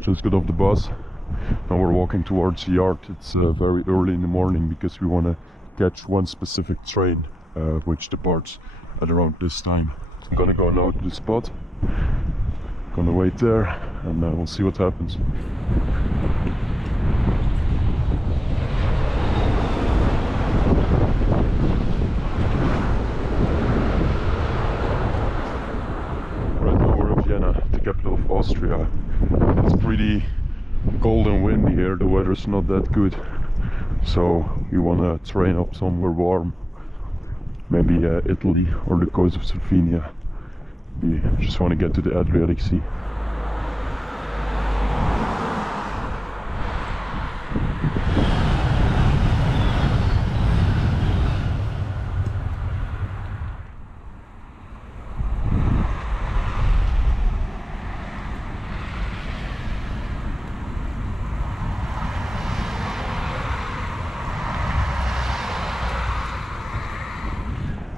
just got off the bus. Now we're walking towards the yard. It's very early in the morning because we want to catch one specific train which departs at around this time. I'm gonna go now to the spot. Gonna wait there and we'll see what happens. Right now we're in Vienna, the capital of Austria. It's pretty cold and windy here, the weather's not that good. So we wanna train up somewhere warm. Maybe Italy or the coast of Slovenia. We just want to get to the Adriatic Sea.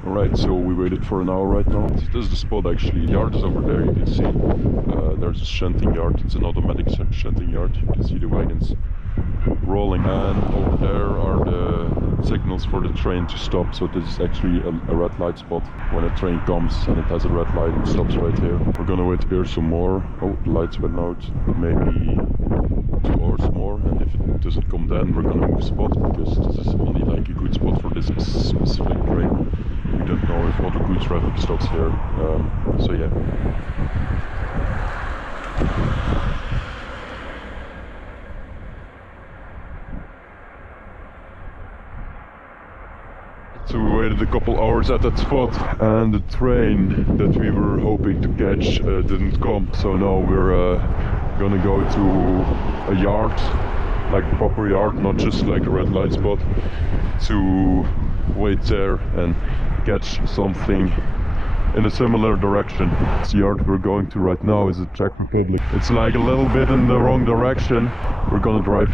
Alright, so we waited for an hour right now. This is the spot actually. The yard is over there, you can see. There's a shunting yard, it's an automatic shunting yard. You can see the wagons rolling, and over there are the signals for the train to stop. So this is actually a red light spot. When a train comes and it has a red light, it stops right here. We're gonna wait here some more. Oh, the lights went out. Maybe 2 hours more, and if it doesn't come then we're gonna move spot, because this is only like a good spot for this specific train. We don't know if all the good traffic stops here, so yeah. So we waited a couple hours at that spot, and the train that we were hoping to catch didn't come. So now we're gonna go to a yard, like a proper yard, not just like a red light spot, to wait there and catch something in a similar direction. The yard we're going to right now is the Czech Republic. It's like a little bit in the wrong direction. We're gonna drive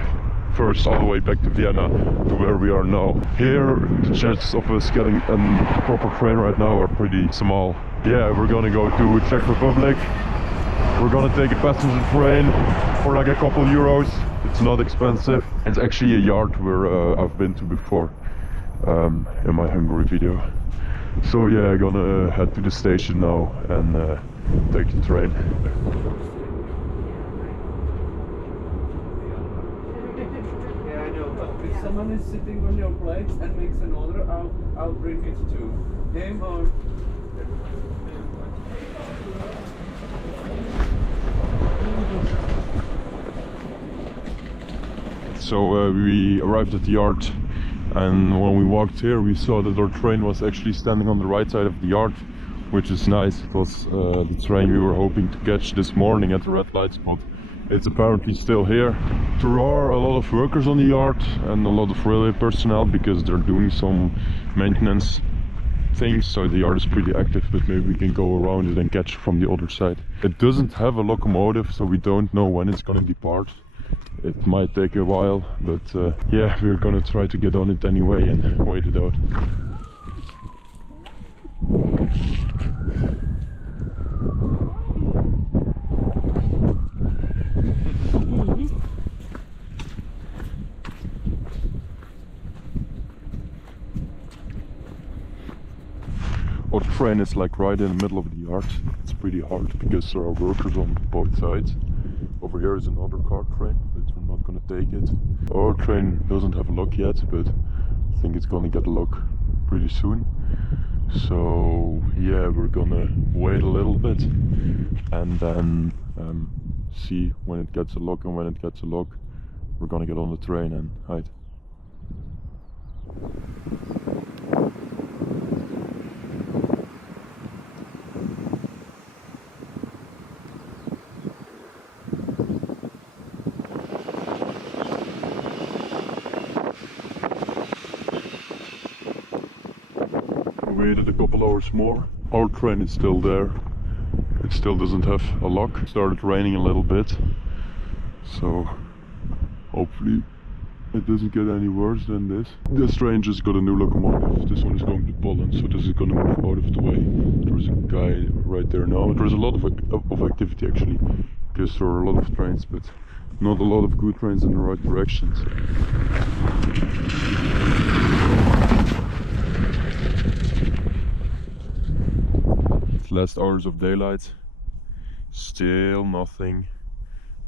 first all the way back to Vienna, to where we are now. Here the chances of us getting a proper train right now are pretty small. Yeah, we're gonna go to Czech Republic. We're gonna take a passenger train for like a couple euros. It's not expensive. It's actually a yard where I've been to before in my Hungary video. So yeah, I'm gonna head to the station now and take the train. Yeah, I know, but if someone is sitting on your plate and makes an order, I'll bring it to him or... So we arrived at the yard, and when we walked here we saw that our train was actually standing on the right side of the yard, which is nice. It was the train we were hoping to catch this morning at the red light spot. It's apparently still here. There are a lot of workers on the yard and a lot of railway personnel because they're doing some maintenance things, so the yard is pretty active, but maybe we can go around it and catch from the other side. It doesn't have a locomotive, so we don't know when it's gonna depart. It might take a while, but yeah, we're gonna try to get on it anyway and wait it out. Our train is like right in the middle of the yard. It's pretty hard because there are workers on both sides. Over here is another car train, but we're not gonna take it. Our train doesn't have a lock yet, but I think it's gonna get a lock pretty soon. So yeah, we're gonna wait a little bit and then see when it gets a lock, and when it gets a lock we're gonna get on the train and hide. We waited a couple hours more. Our train is still there. It still doesn't have a lock. It started raining a little bit, so hopefully It doesn't get any worse than this. This train just got a new locomotive. This one is going to Poland, so this is going to move out of the way. There's a guy right there now. There's a lot of activity actually, because there are a lot of trains, but not a lot of good trains in the right directions. It's last hours of daylight. Still nothing.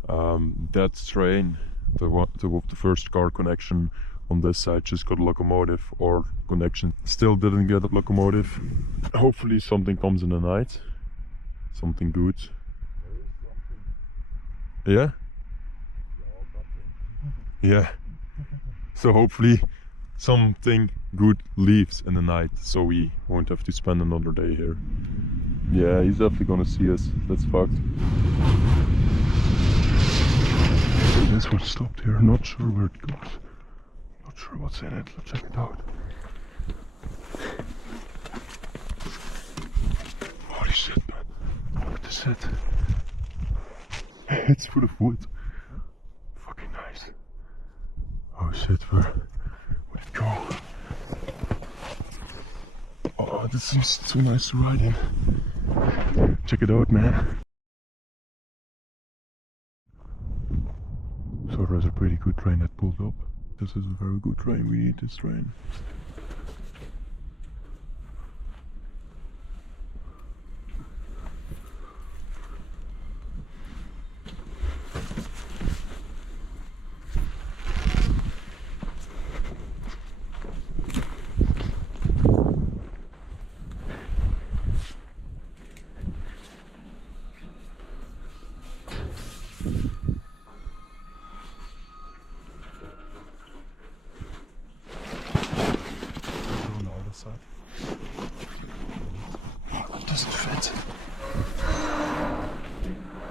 That train, the first car connection on this side, just got a locomotive or connection. Still didn't get a locomotive. Hopefully something comes in the night. Something good. Yeah? Yeah. So hopefully something good leaves in the night, so we won't have to spend another day here. Yeah, he's definitely gonna see us. That's fucked. This one stopped here. Not sure where it goes. Not sure what's in it. Let's check it out. Holy shit, man. Look at this shit. It's full of wood. Fucking nice. Oh shit, where'd it go? Oh, this seems too nice to ride in. Check it out, man. So there's a pretty good train that pulled up. This is a very good train, we need this train. It doesn't fit.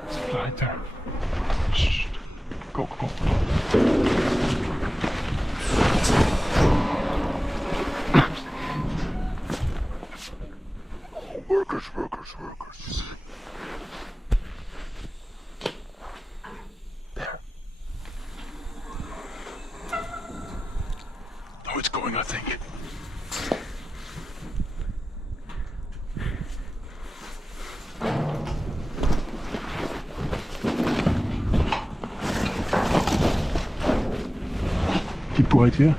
It's right there. Shh. Go, go. Workers. There. Now it's going, I think. Keep quiet here.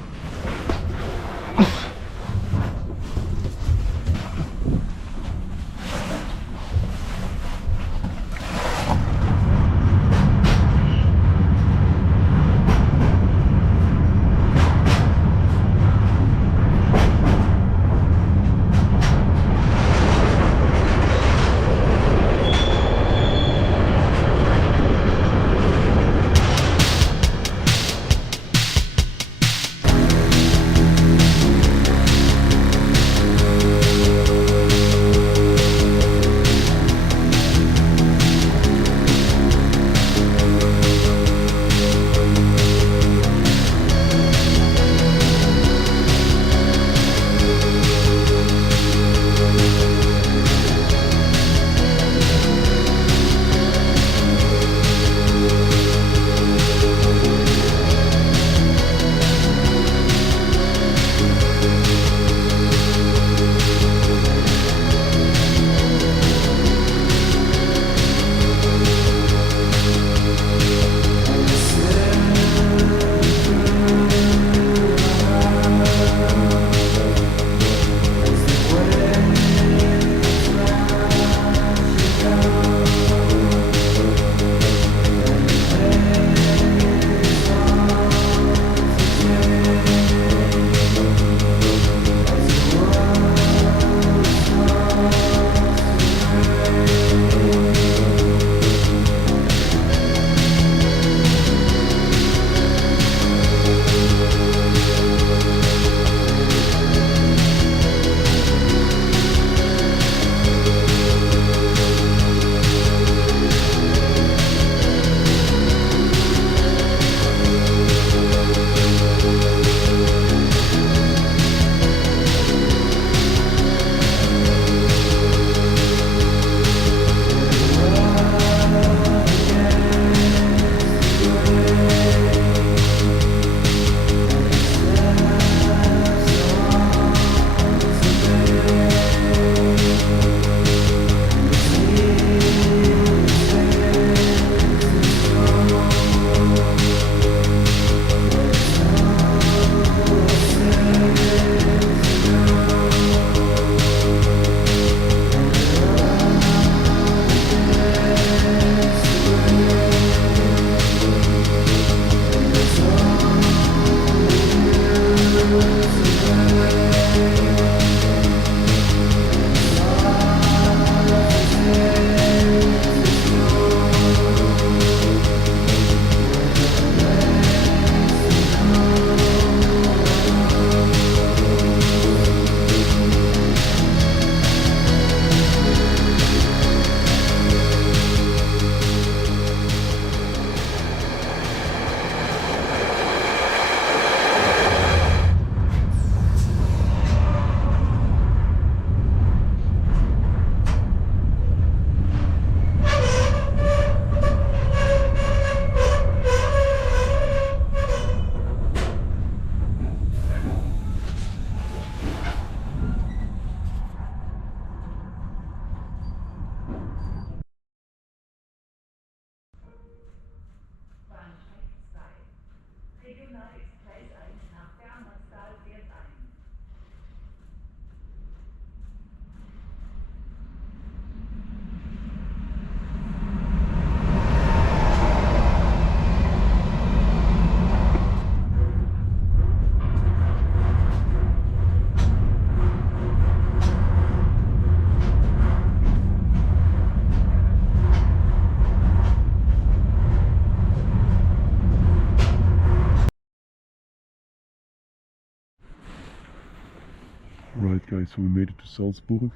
Right guys, so we made it to Salzburg.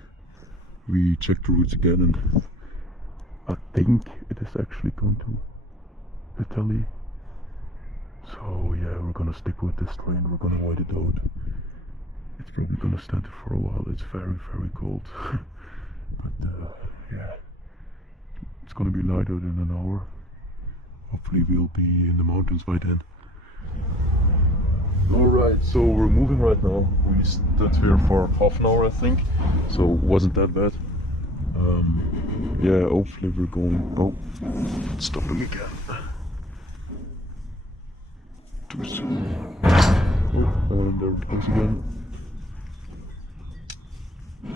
We checked the routes again and I think it is actually going to Italy. So yeah, we're gonna stick with this train, we're gonna wait it out. It's probably gonna stand it for a while, it's very cold. But yeah, it's gonna be light out in an hour. Hopefully we'll be in the mountains by then. Alright, so we're moving right now. We stood here for half an hour I think, so it wasn't that bad. Yeah, hopefully we're going... Oh, stop them again. Too soon. Oh, and there it goes again.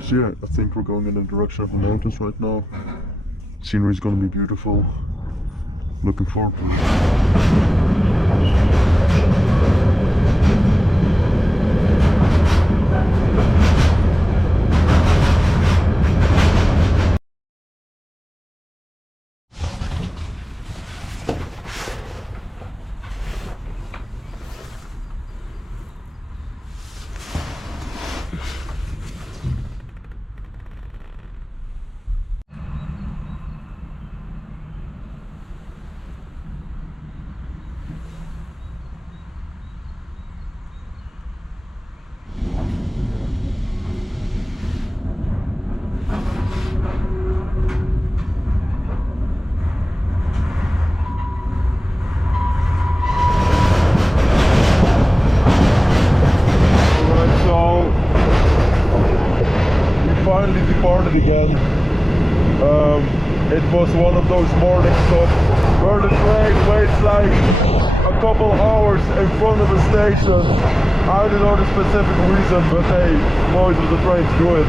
So yeah, I think we're going in the direction of the mountains right now. Scenery is gonna be beautiful. Looking forward to it. Finally departed again. It was one of those morning stops where the train waits like a couple hours in front of a station. I don't know the specific reason, but hey, most of the trains do it.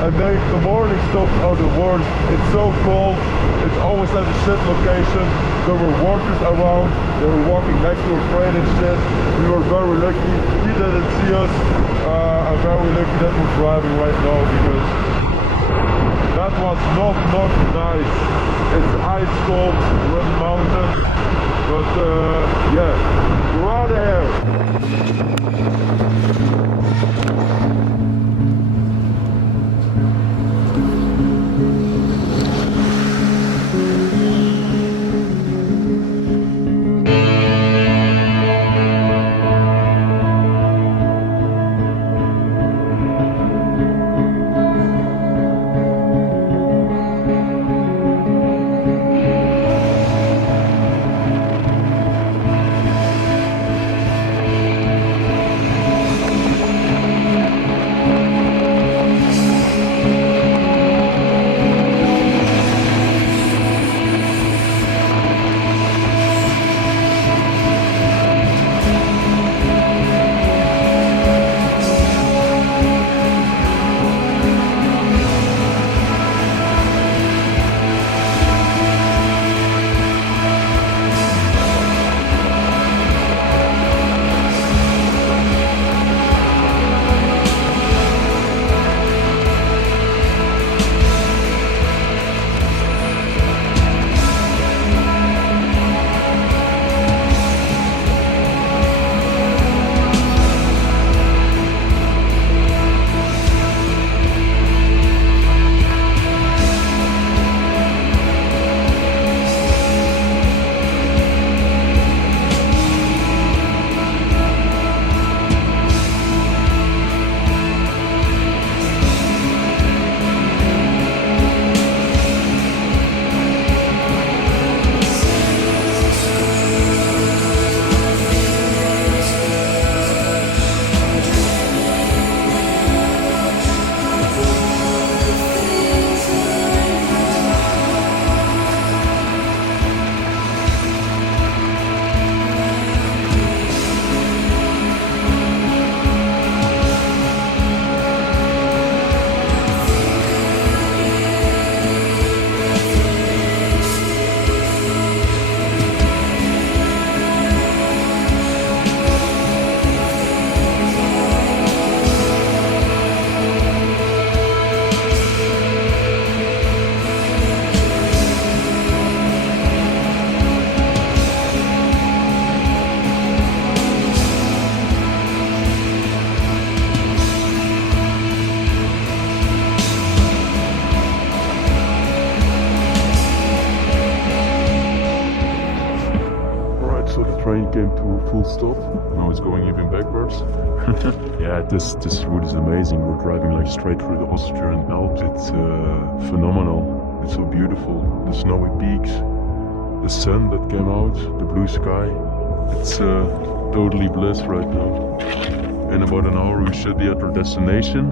And the morning stops are the worst. It's so cold, it's always at a shit location. There were workers around, they were walking next to a train and shit. We were very lucky, he didn't see us. I'm very lucky that we're driving right now because that was not nice. It's ice cold, we're in the mountains, but yeah, we're out of here. came to a full stop. Now it's going even backwards. Yeah, this route is amazing. We're driving like straight through the Austrian Alps. It's phenomenal. It's so beautiful. The snowy peaks, the sun that came out, the blue sky. It's totally bliss right now. In about an hour we should be at our destination.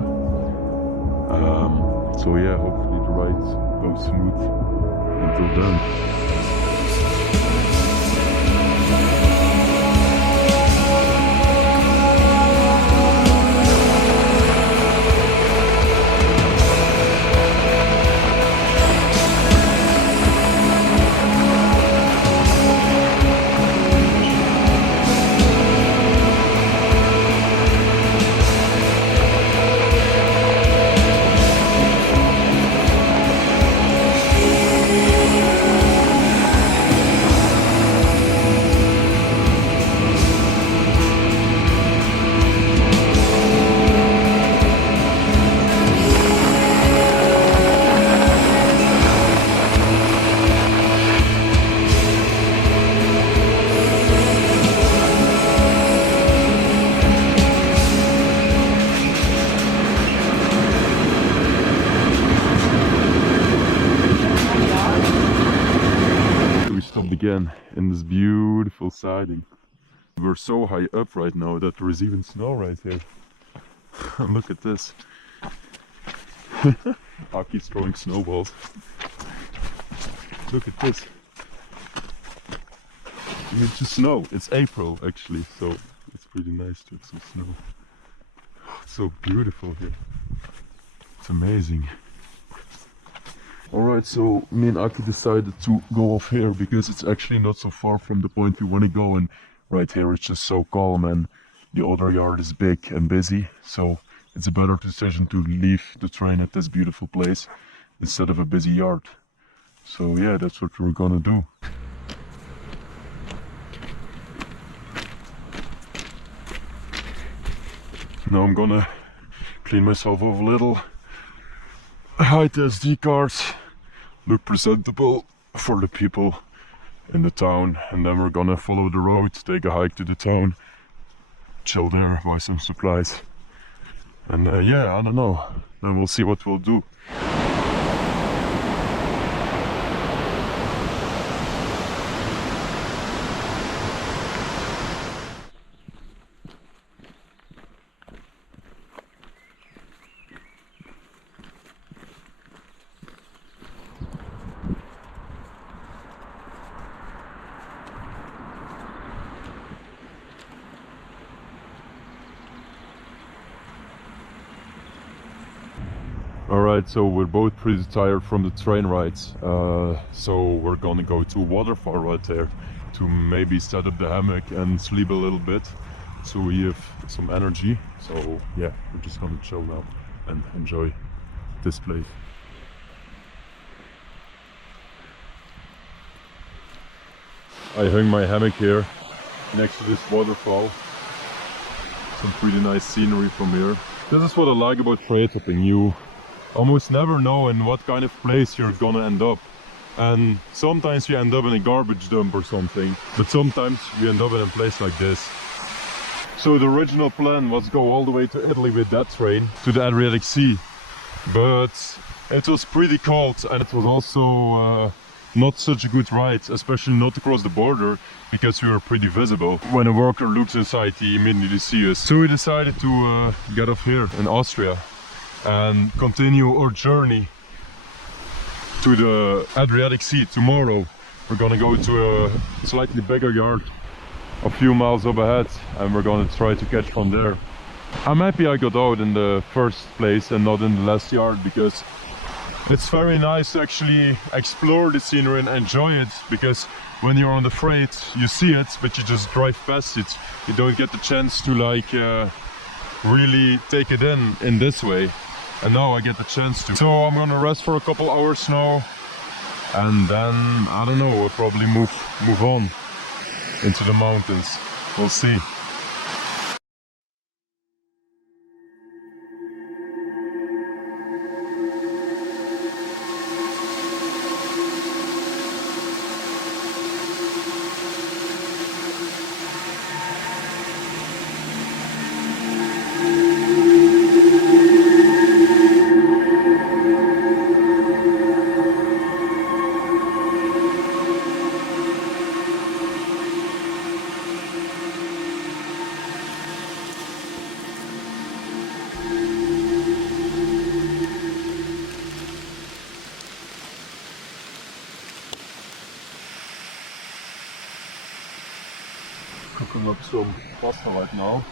So yeah, hopefully the ride goes smooth until then. Again in this beautiful siding. We're so high up right now that there is even snow right here. Look at this. Aki's throwing snowballs. Look at this. It's just snow. It's April actually, so it's pretty nice to have some snow. It's so beautiful here. It's amazing. Alright, so me and Aki decided to go off here because it's actually not so far from the point we want to go, and right here it's just so calm and the other yard is big and busy, so it's a better decision to leave the train at this beautiful place instead of a busy yard. So yeah, that's what we're gonna do. Now I'm gonna clean myself off a little, hide the SD cards, look presentable for the people in the town, and then we're gonna follow the road, take a hike to the town, chill there, buy some supplies, and yeah, I don't know, then we'll see what we'll do. Alright, so we're both pretty tired from the train rides, so we're gonna go to a waterfall right there to maybe set up the hammock and sleep a little bit so we have some energy. So yeah, we're just gonna chill now and enjoy this place. I hung my hammock here next to this waterfall. Some pretty nice scenery from here. This is what I like about trail hopping. You almost never know in what kind of place you're gonna end up, and sometimes you end up in a garbage dump or something, but sometimes you end up in a place like this. So the original plan was go all the way to Italy with that train to the Adriatic Sea, but it was pretty cold and it was also not such a good ride, especially not across the border, because we were pretty visible. When a worker looks inside, he immediately sees us. So we decided to get off here in Austria and continue our journey to the Adriatic Sea. Tomorrow we're gonna go to a slightly bigger yard a few miles up ahead, and we're gonna try to catch from there. I'm happy I got out in the first place and not in the last yard, because it's very nice to actually explore the scenery and enjoy it, because when you're on the freight you see it but you just drive past it. You don't get the chance to like really take it in this way, and now I get the chance to. So I'm gonna rest for a couple hours now, and then I don't know, we'll probably move on into the mountains. We'll see. cooking up some pasta right now.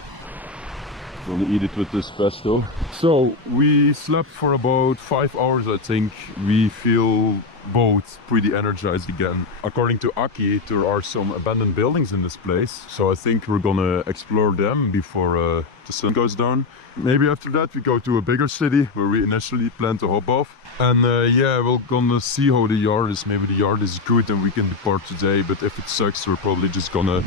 Gonna eat it with this pesto. So we slept for about 5 hours, I think. We feel both pretty energized again. According to Aki, there are some abandoned buildings in this place, so I think we're gonna explore them before the sun goes down. Maybe after that we go to a bigger city where we initially planned to hop off. And yeah, we're gonna see how the yard is. Maybe the yard is good and we can depart today, but if it sucks, we're probably just gonna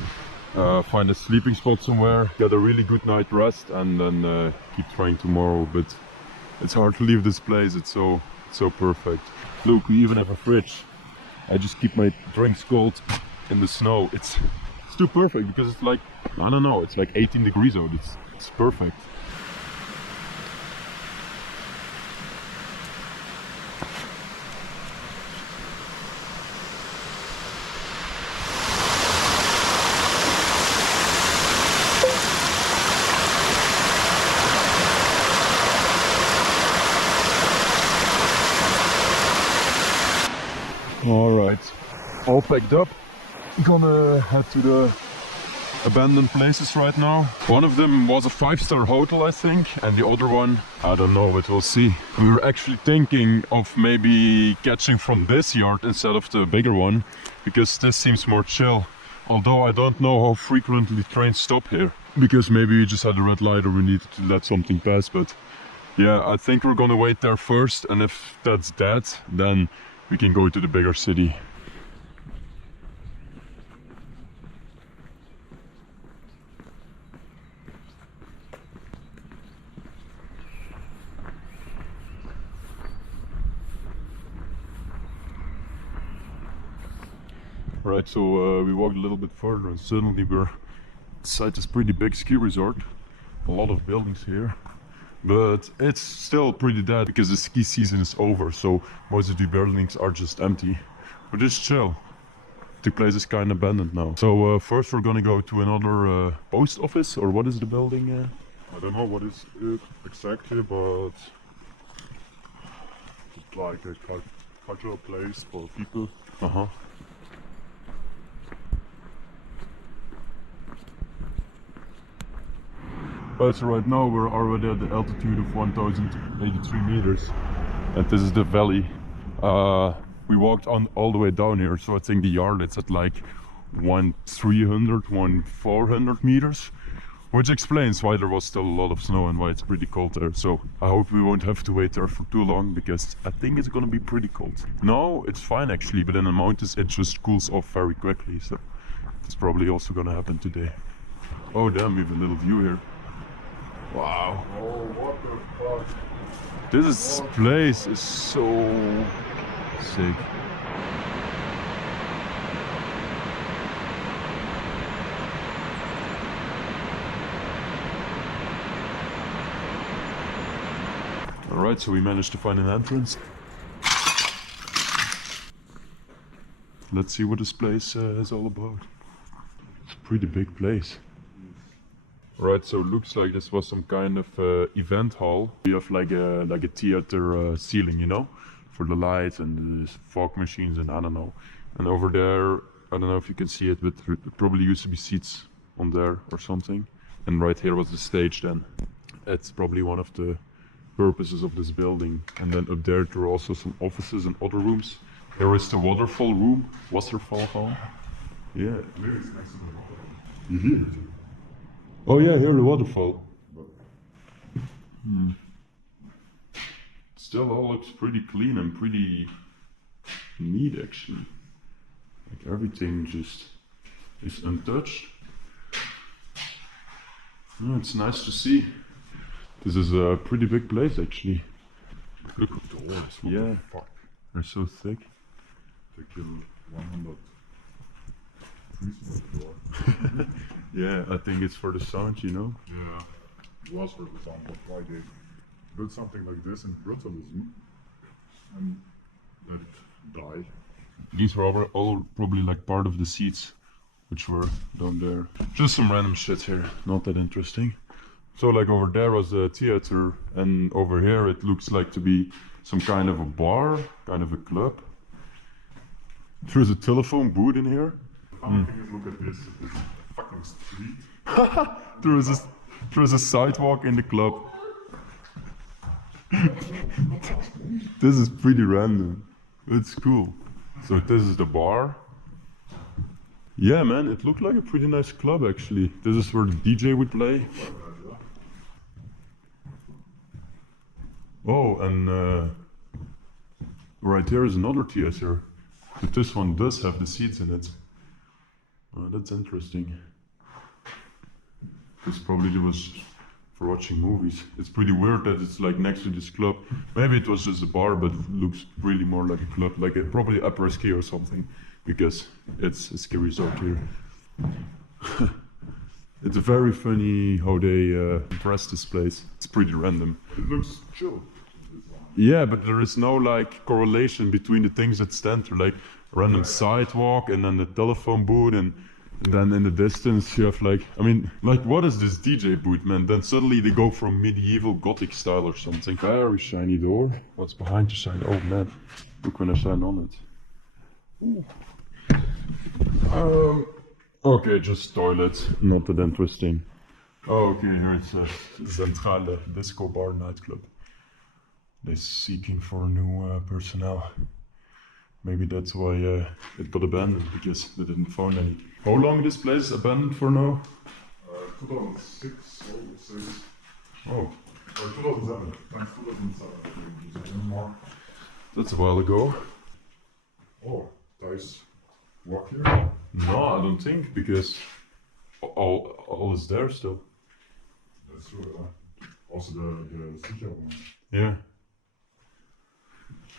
find a sleeping spot somewhere, get a really good night rest, and then keep trying tomorrow. But it's hard to leave this place. It's so perfect. Look, we even have a fridge. I just keep my drinks cold in the snow. It's too perfect because it's like, I don't know, it's like 18 degrees out. It's perfect. Alright, all packed up. Gonna head to the abandoned places right now. One of them was a 5-star hotel, I think, and the other one, I don't know, but we'll see. We were actually thinking of maybe catching from this yard instead of the bigger one, because this seems more chill. Although I don't know how frequently trains stop here, because maybe we just had a red light or we needed to let something pass. But yeah, I think we're gonna wait there first, and if that's that, then we can go to the bigger city. Right, so we walked a little bit further and suddenly we're inside this pretty big ski resort. A lot of buildings here, but it's still pretty dead because the ski season is over, so most of the buildings are just empty. But it's chill. The place is kind of abandoned now. So first we're gonna go to another post office, or what is the building? I don't know what is it exactly, but it's like a cultural place for people. Uh-huh. So right now we're already at the altitude of 1083 meters, and this is the valley. We walked on all the way down here, so I think the yard is at like 400 meters, which explains why there was still a lot of snow and why it's pretty cold there. So I hope we won't have to wait there for too long, because I think it's gonna be pretty cold. No, it's fine actually, but in the mountains it just cools off very quickly, so that's probably also gonna happen today. Oh damn, we have a little view here. Wow. Oh, what the fuck? This place is so sick. Alright, so we managed to find an entrance. Let's see what this place is all about. It's a pretty big place. Right, so it looks like this was some kind of event hall. We have like a theater ceiling, you know, for the lights and the fog machines and I don't know. And over there, I don't know if you can see it, but there probably used to be seats on there or something. And right here was the stage then. It's probably one of the purposes of this building. And then up there are also some offices and other rooms. Here is the waterfall room, waterfall hall. Yeah. Where is next to the water? You hear it? Oh yeah, here the waterfall. Still all looks pretty clean and pretty neat actually. Like everything just is untouched. Oh, it's nice to see. This is a pretty big place actually. Look at the doors, what Yeah. the fuck? They're so thick. They kill 100 trees on the door. Yeah, I think it's for the sound, you know. Yeah, it was for the sound, but why they built something like this in brutalism and let it die. These were all probably like part of the seats, which were down there. Just some random shit here, not that interesting. So like over there was a theater, and over here it looks like to be some kind of a bar, kind of a club. There's a telephone booth in here. The funny thing is, look at this. This fucking parking street. There is a sidewalk in the club. This is pretty random. It's cool. So this is the bar. Yeah, man, it looked like a pretty nice club actually. This is where the DJ would play. Oh, and right here is another theater. But this one does have the seats in it. Oh, that's interesting. This probably was for watching movies. It's pretty weird that it's like next to this club. Maybe it was just a bar, but it looks really more like a club, like probably upper ski or something, because it's a ski resort here. It's very funny how they dress this place. It's pretty random. It looks chill. Yeah, but there is no like correlation between the things that stand there, like a random sidewalk and then the telephone booth, and then in the distance you have like, I mean, like what is this DJ booth, man? Then suddenly they go from medieval gothic style or something. Very shiny door. What's behind the shine? Oh man, look when I stand on it. Okay, just toilets, not that interesting. Oh, okay, here it's a Centrale Disco Bar nightclub. They're seeking for new personnel. Maybe that's why it got abandoned, because they didn't find any. How long this place is abandoned for now? 2006, I would say. Oh, Or 2007. Thanks, 2007. that's a while ago. Oh, nice walk here. No, I don't think, because all is there still. That's true. Also the teacher one. Yeah.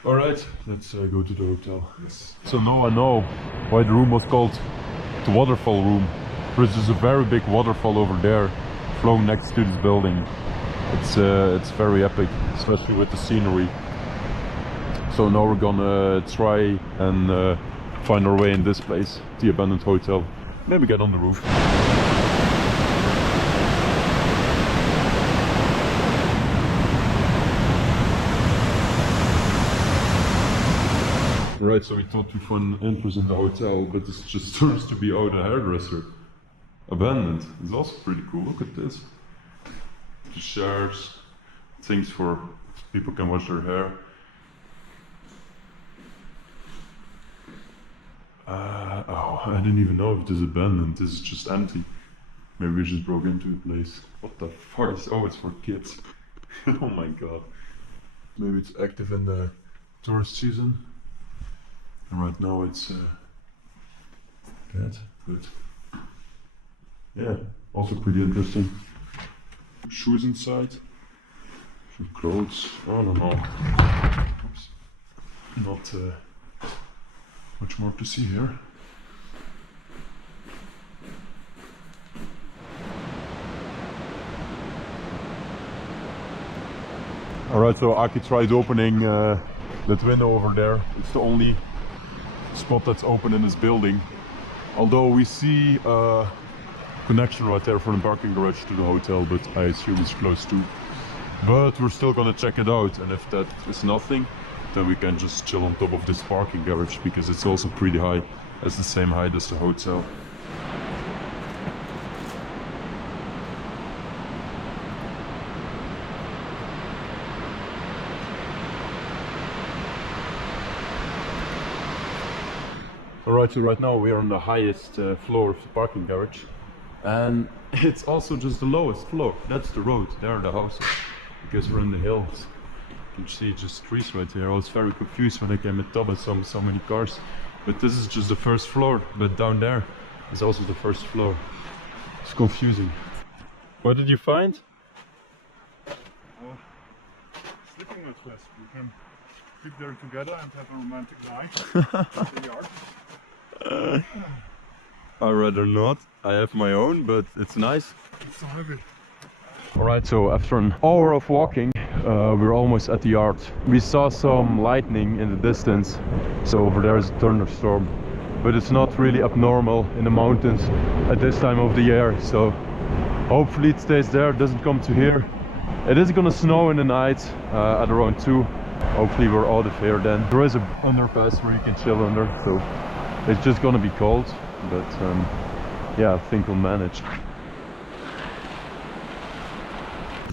Alright, let's go to the hotel. Yes. So now I know why the room was called the waterfall room. There's just a very big waterfall over there, flowing next to this building. It's very epic, especially with the scenery. So now we're gonna try and find our way in this place, the abandoned hotel. Maybe get on the roof. Right, so we thought we found an entrance in the hotel, but this just turns to be a hairdresser. Abandoned. It's also pretty cool. Look at this. The chairs, things for people can wash their hair. Oh, I didn't even know if this is abandoned. This is just empty. Maybe we just broke into the place. What the fuck? Oh, it's for kids. Oh my god. Maybe it's active in the tourist season. And right now it's dead, but yeah, also pretty interesting. Shoes inside, some clothes, I don't know. Oops. Not much more to see here. Alright, so Aki tried opening that window over there. It's the only spot that's open in this building. Although we see a connection right there from the parking garage to the hotel, but I assume it's closed too. But we're still gonna check it out, and if that is nothing, then we can just chill on top of this parking garage, because it's also pretty high. It's the same height as the hotel. Alright, so right now we are on the highest floor of the parking garage, and it's also just the lowest floor. That's the road, there are the houses, because we're in the hills. You can see just trees right here. I was very confused when I came at top and saw so many cars, but this is just the first floor, but down there is also the first floor. It's confusing. What did you find? Sleeping mattress. We can sleep there together and have a romantic night in the yard. I'd rather not. I have my own, but it's nice. It's so heavy. Alright, so after an hour of walking, we're almost at the yard. We saw some lightning in the distance, so over there is a thunderstorm. But it's not really abnormal in the mountains at this time of the year, so hopefully it stays there, doesn't come to here. It is gonna snow in the night at around 2. Hopefully we're out of here then. There is a underpass where you can chill under, so it's just gonna be cold, but yeah, I think we'll manage.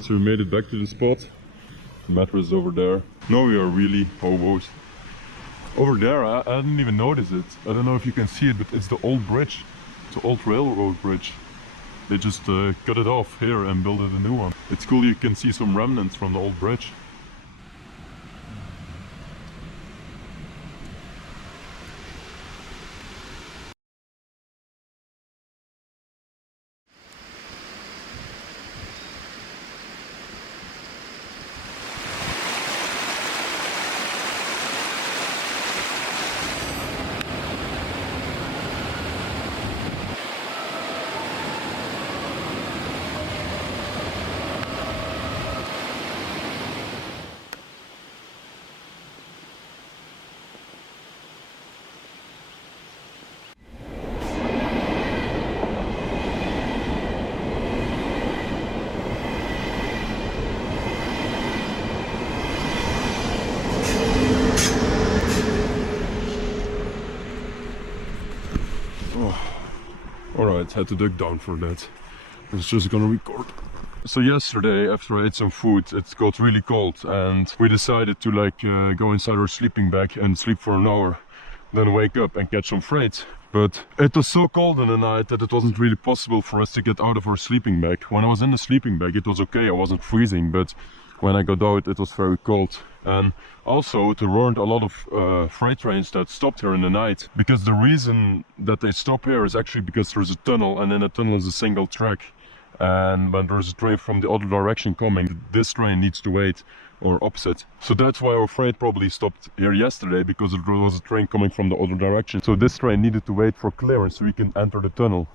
So we made it back to the spot. The mattress is over there. Now we are really hobos. Over there, I didn't even notice it. I don't know if you can see it, but it's the old bridge. It's the old railroad bridge. They just cut it off here and built a new one. It's cool, you can see some remnants from the old bridge. Alright, had to duck down for that. I was just gonna record. So yesterday, after I ate some food, it got really cold and we decided to go inside our sleeping bag and sleep for an hour, then wake up and catch some freight. But it was so cold in the night that it wasn't really possible for us to get out of our sleeping bag. When I was in the sleeping bag it was okay, I wasn't freezing, but when I got out it was very cold. And also there weren't a lot of freight trains that stopped here in the night, because the reason that they stop here is actually because there's a tunnel, and in the tunnel is a single track. And when there's a train from the other direction coming, this train needs to wait, or opposite. So that's why our freight probably stopped here yesterday, because there was a train coming from the other direction. So this train needed to wait for clearance so we can enter the tunnel.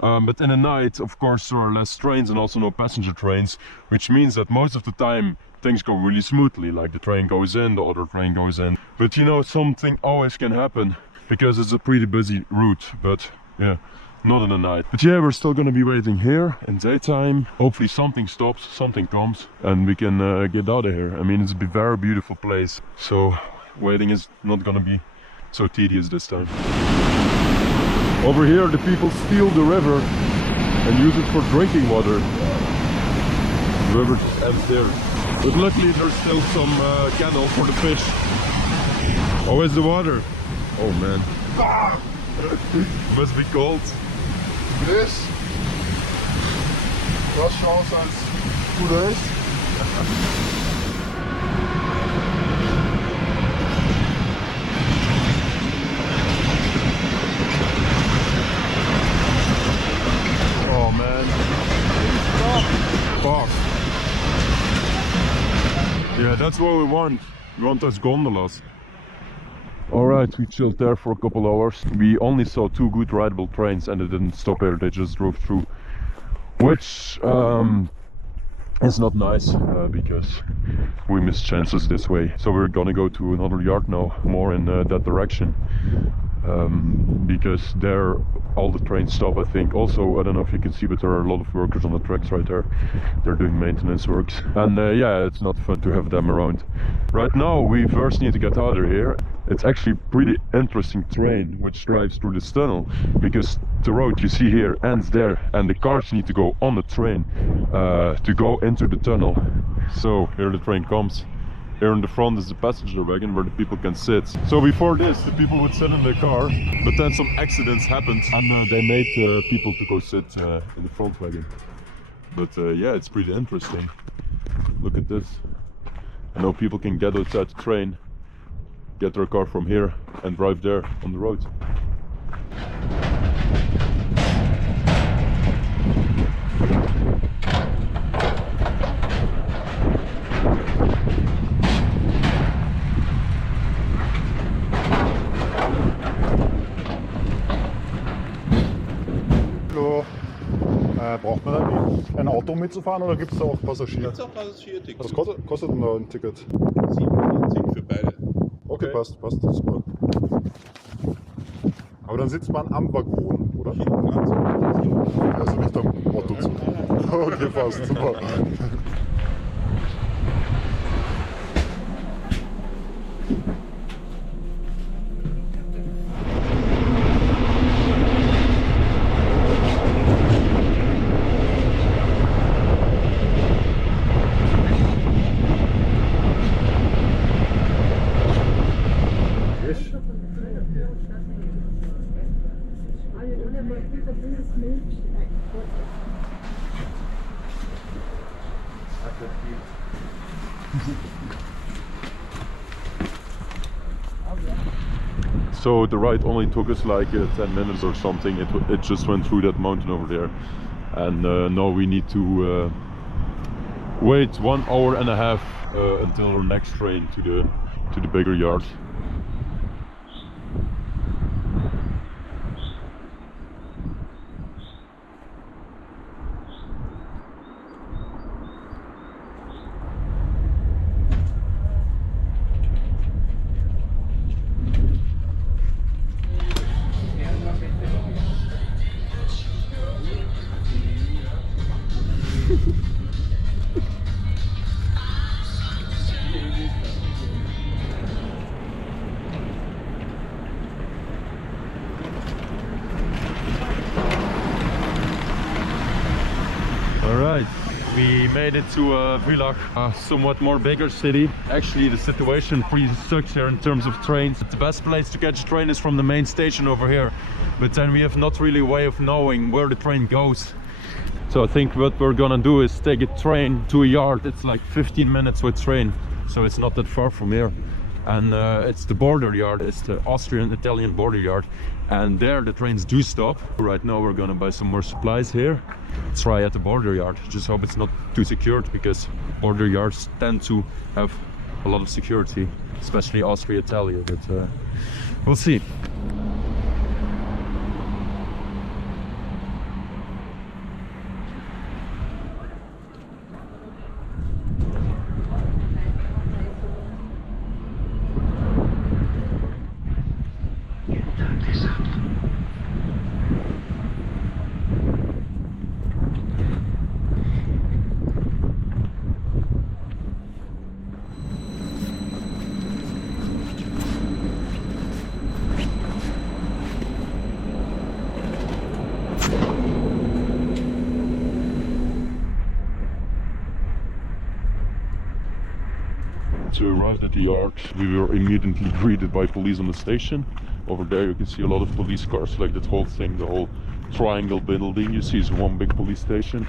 But in the night, of course, there are less trains and also no passenger trains, which means that most of the time things go really smoothly, like the train goes in, the other train goes in. But you know, something always can happen, because it's a pretty busy route, but yeah, not in the night. But yeah, we're still gonna be waiting here in daytime. Hopefully something stops, something comes, and we can get out of here. I mean, it's a very beautiful place, so waiting is not gonna be so tedious this time. Over here the people steal the river and use it for drinking water. The river just ends there. But luckily there's still some kennel for the fish. Oh, is the water? Oh man. Must be cold. This was chance als 2 days. Oh man. Fuck. Yeah, that's what we want. We want those gondolas. Alright, we chilled there for a couple hours. We only saw 2 good rideable trains and they didn't stop here, they just drove through. Which is not nice, because we missed chances this way. So we're gonna go to another yard now, more in that direction. Because there all the trains stop, I think. Also, I don't know if you can see, but there are a lot of workers on the tracks right there. They're doing maintenance works, and yeah, it's not fun to have them around. Right now we first need to get out of here. It's actually a pretty interesting train which drives through this tunnel, because the road you see here ends there and the cars need to go on the train to go into the tunnel. So here the train comes. Here in the front is the passenger wagon where the people can sit. So before this, the people would sit in their car, but then some accidents happened and they made people to go sit in the front wagon. But yeah, it's pretty interesting. Look at this. I know people can get outside the train, get their car from here and drive there on the road. Braucht man dann ein Auto mitzufahren oder gibt es da auch Passagier? Gibt es auch Passagierticket? Was kostet denn da ein Ticket? 47 für beide. Okay, passt, super. Aber dann sitzt man am Waggon, oder? Also nicht am Autozug. Okay, passt, super. that cute. So the ride only took us like 10 minutes or something. It just went through that mountain over there, and now we need to wait 1 hour and a half until our next train to the bigger yard. Alright, we made it to Villach, a somewhat more bigger city. Actually, the situation pretty sucks here in terms of trains. The best place to catch a train is from the main station over here, but then we have not really a way of knowing where the train goes. So I think what we're gonna do is take a train to a yard. It's like 15 minutes with train, so it's not that far from here. And it's the border yard, it's the Austrian-Italian border yard, and there the trains do stop. Right now we're gonna buy some more supplies here, try at the border yard. Just hope it's not too secured, because border yards tend to have a lot of security, especially Austria-Italia, but we'll see. To arrive at the yard, we were immediately greeted by police on the station. Over there you can see a lot of police cars, like that whole thing, the whole triangle building you see is one big police station.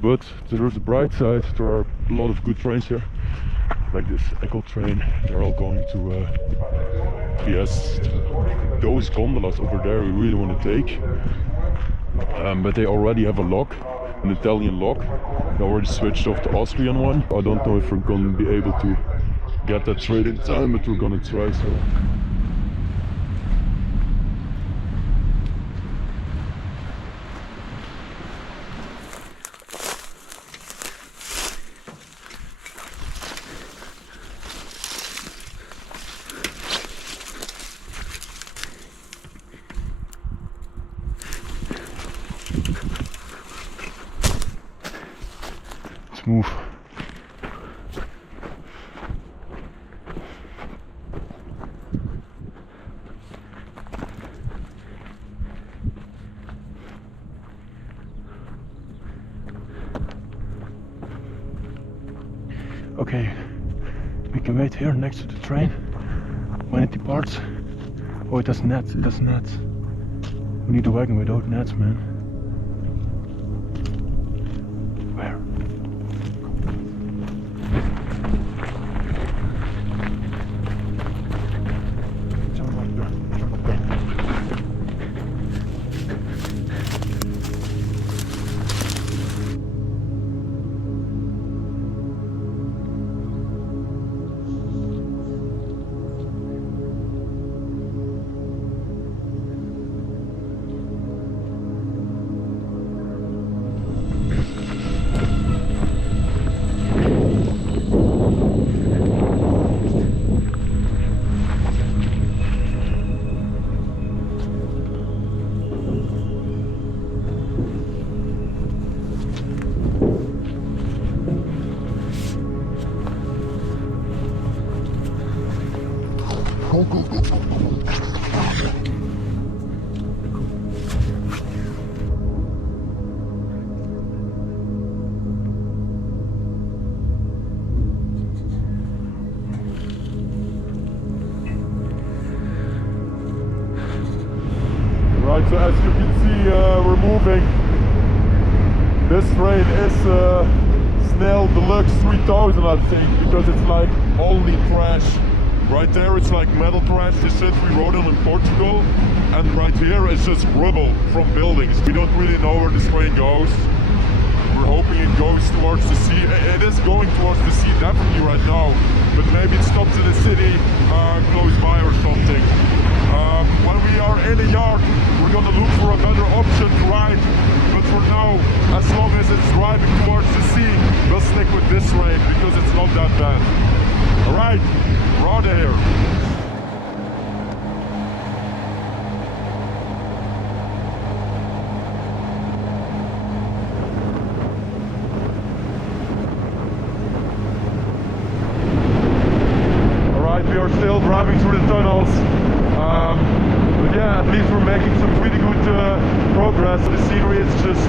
But there's a bright side, there are a lot of good trains here, like this Echo train. They're all going to yes, those gondolas over there we really want to take, but they already have a lock, an Italian lock. They already switched off the Austrian one. I don't know if we're going to be able to get that straight in time, but we're gonna try. So let's move. Okay, we can wait here next to the train when it departs. Oh, it does nets, it does nets. We need a wagon without nets, man. Where? Right, so as you can see, we're moving. This train is Snell Deluxe 3000, I think, because it's like only trash. Right there it's like metal trash, this set we rode on in Portugal, and right here it's just rubble from buildings. We don't really know where this train goes. We're hoping it goes towards the sea. It is going towards the sea definitely right now, but maybe it stops in a city close by or something. When we are in a yard, we're gonna look for a better option to ride, but for now, as long as it's driving towards the sea, we'll stick with this train because it's not that bad. Alright, we're out of here. We are still driving through the tunnels, but yeah, at least we're making some pretty good progress. The scenery is just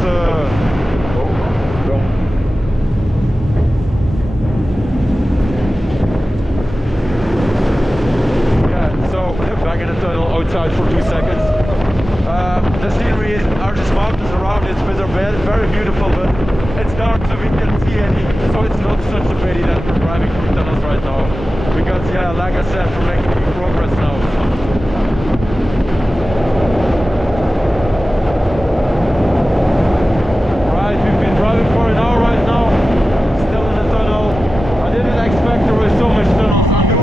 yeah, so back in the tunnel, outside for 2 seconds. The scenery are just mountains around it, but they're very beautiful, but it's dark so we can't see any, so it's not such a pity that we're driving through tunnels right now, because yeah, like I said, we're making good progress now. Right, we've been driving for an hour right now, still in the tunnel. I didn't expect there was so much tunnels. I knew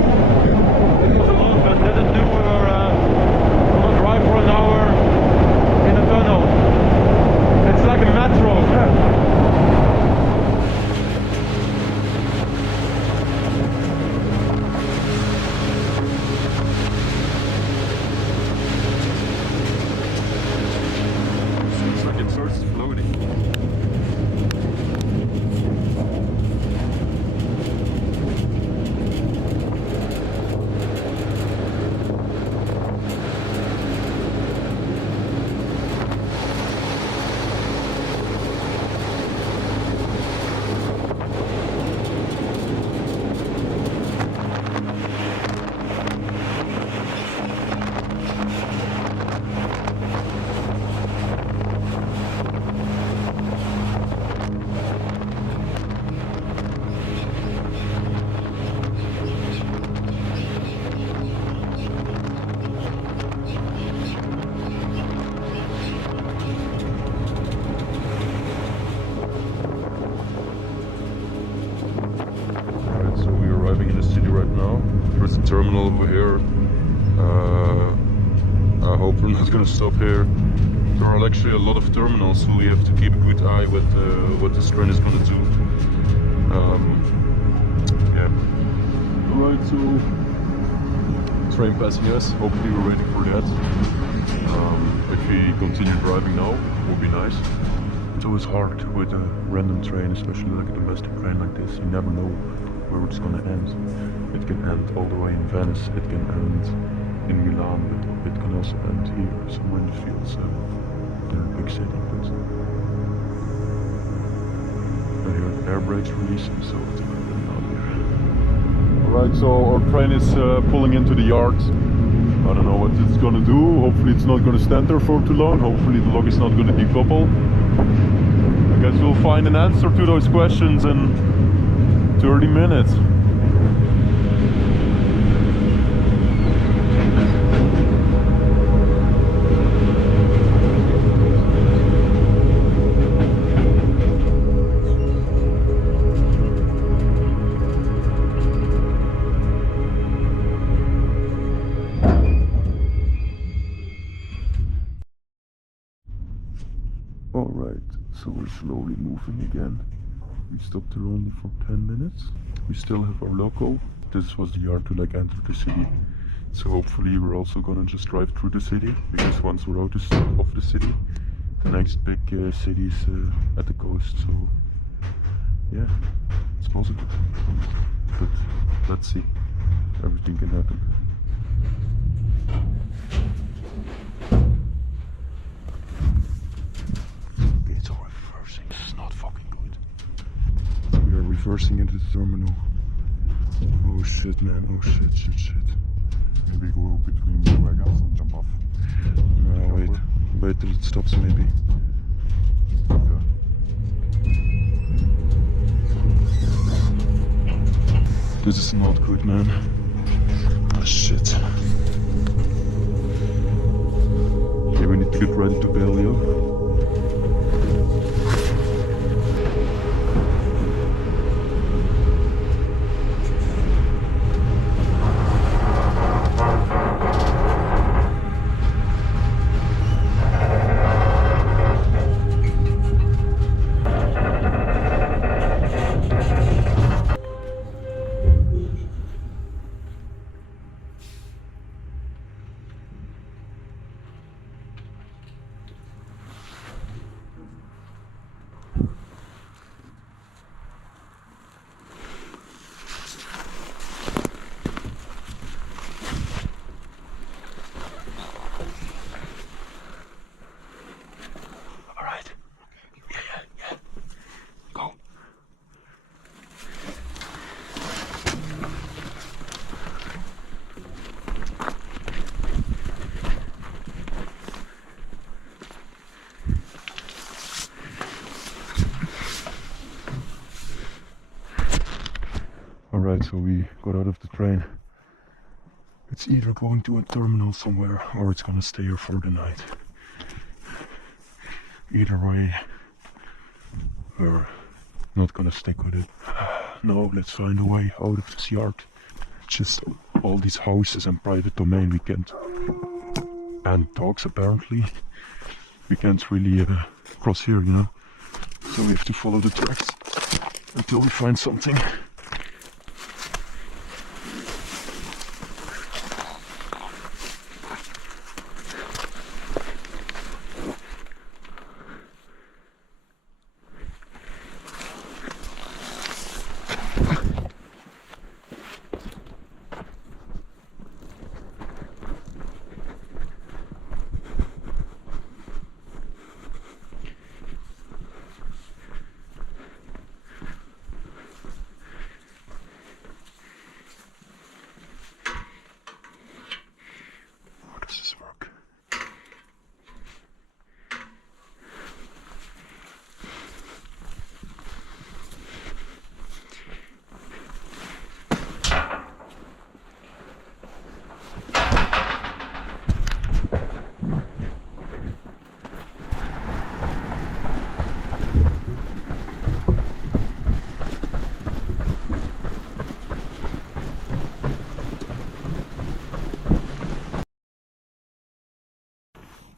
it was a lot, but didn't know we were gonna drive for an hour in a tunnel. It's like a metro. Seems like it starts floating. Terminal over here. I hope we're not gonna stop here. There are actually a lot of terminals, so we have to keep a good eye with what this train is gonna do. Yeah. Alright, so train passing us. Hopefully we're ready for that. If we continue driving now, it will be nice. It's always hard with a random train, especially like a domestic train like this. You never know where it's gonna end. It can end all the way in Venice, it can end in Milan, but it can also end here, somewhere in the fields, in a big city. But I hear air brakes releasing, so it's going out here. Alright, so our train is pulling into the yard. I don't know what it's gonna do. Hopefully it's not gonna stand there for too long. Hopefully the log is not gonna decouple. I guess we'll find an answer to those questions in 30 minutes. Alright, so we're slowly moving again. We stopped here only for 10 minutes. We still have our loco. This was the yard to like enter the city. So hopefully we're also gonna just drive through the city, because once we're out of the city, the next big city is at the coast. So yeah, it's positive. But let's see. Everything can happen. Reversing into the terminal. Oh shit, man. Oh shit. Maybe go between the wagons and jump off. No, wait till it stops maybe. Yeah. This is not good, man. Oh shit. Okay, we need to get ready to bail, yo. Alright, so we got out of the train. It's either going to a terminal somewhere or it's gonna stay here for the night. Either way, we're not gonna stick with it. No, let's find a way out of this yard. Just all these houses and private domain we can't. And dogs apparently. We can't really cross here, you know. So we have to follow the tracks until we find something.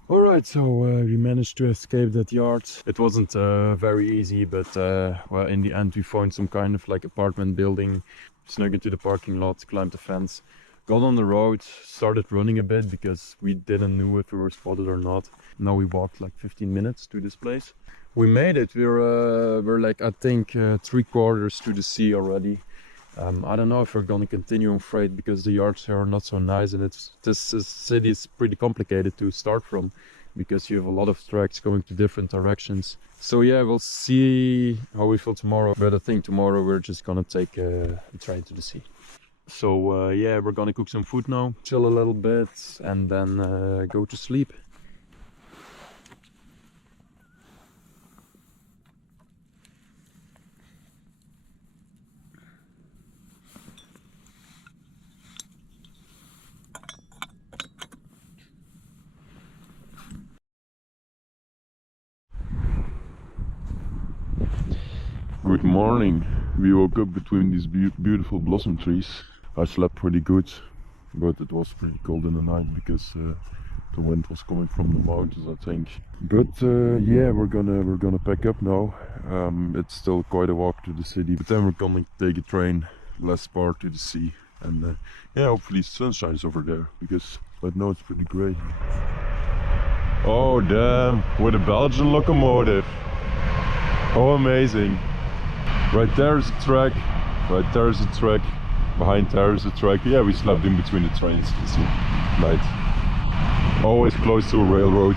Alright, so we managed to escape that yard. It wasn't very easy, but well, in the end we found some kind of like apartment building, snuck into the parking lot, climbed the fence, got on the road, started running a bit because we didn't know if we were spotted or not. Now we walked like 15 minutes to this place. We made it. We're like I think 3/4 to the sea already. I don't know if we're gonna continue on freight because the yards here are not so nice, and this city is pretty complicated to start from because you have a lot of tracks going to different directions. So yeah, we'll see how we feel tomorrow, but I think tomorrow we're just gonna take a train to the sea. So yeah, we're gonna cook some food now, chill a little bit, and then go to sleep. Good morning. We woke up between these beautiful blossom trees. I slept pretty good, but it was pretty cold in the night because the wind was coming from the mountains, I think. But yeah, we're gonna pack up now. It's still quite a walk to the city, but then we're gonna take a train less far to the sea, and yeah, hopefully sun shines over there because right now it's pretty grey. Oh damn! With a Belgian locomotive. Oh, amazing. Right there is a track, right there is a track, behind there is a track. Yeah, we slept in between the trains this night. Always close to a railroad.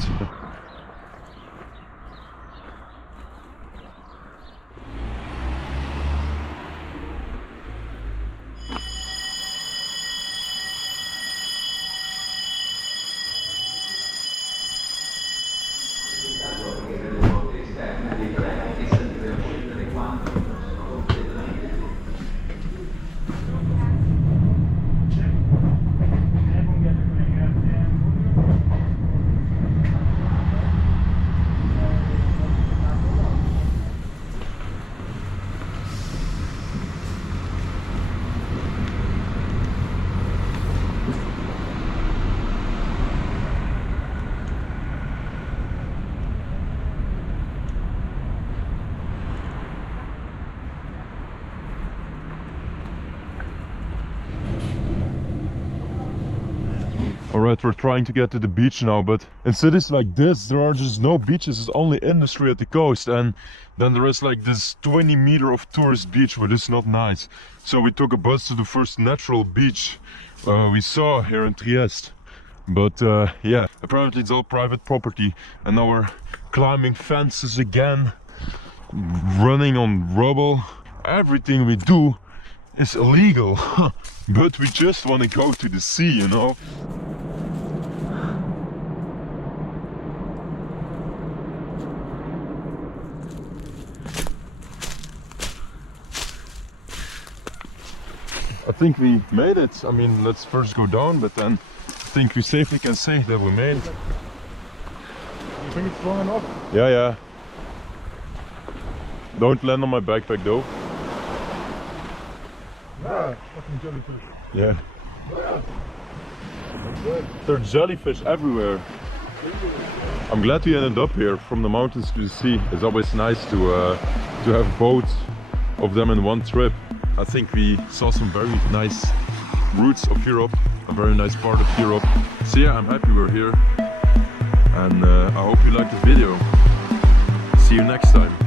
But we're trying to get to the beach now. But in cities like this, there are just no beaches. It's only industry at the coast, and then there is like this 20-meter of tourist beach, which is not nice. So we took a bus to the first natural beach we saw here in Trieste. But yeah, apparently it's all private property, and now we're climbing fences again, running on rubble. Everything we do is illegal. But we just want to go to the sea, you know. I think we made it. I mean, let's first go down, but then I think we safely can say that we made it. You think it's strong enough? Yeah, yeah. Don't land on my backpack though. Yeah, fucking jellyfish. Yeah. There are jellyfish everywhere. I'm glad we ended up here from the mountains to the sea. It's always nice to have both of them in one trip. I think we saw some very nice routes of Europe, a very nice part of Europe. So yeah, I'm happy we're here, and I hope you liked the video. See you next time.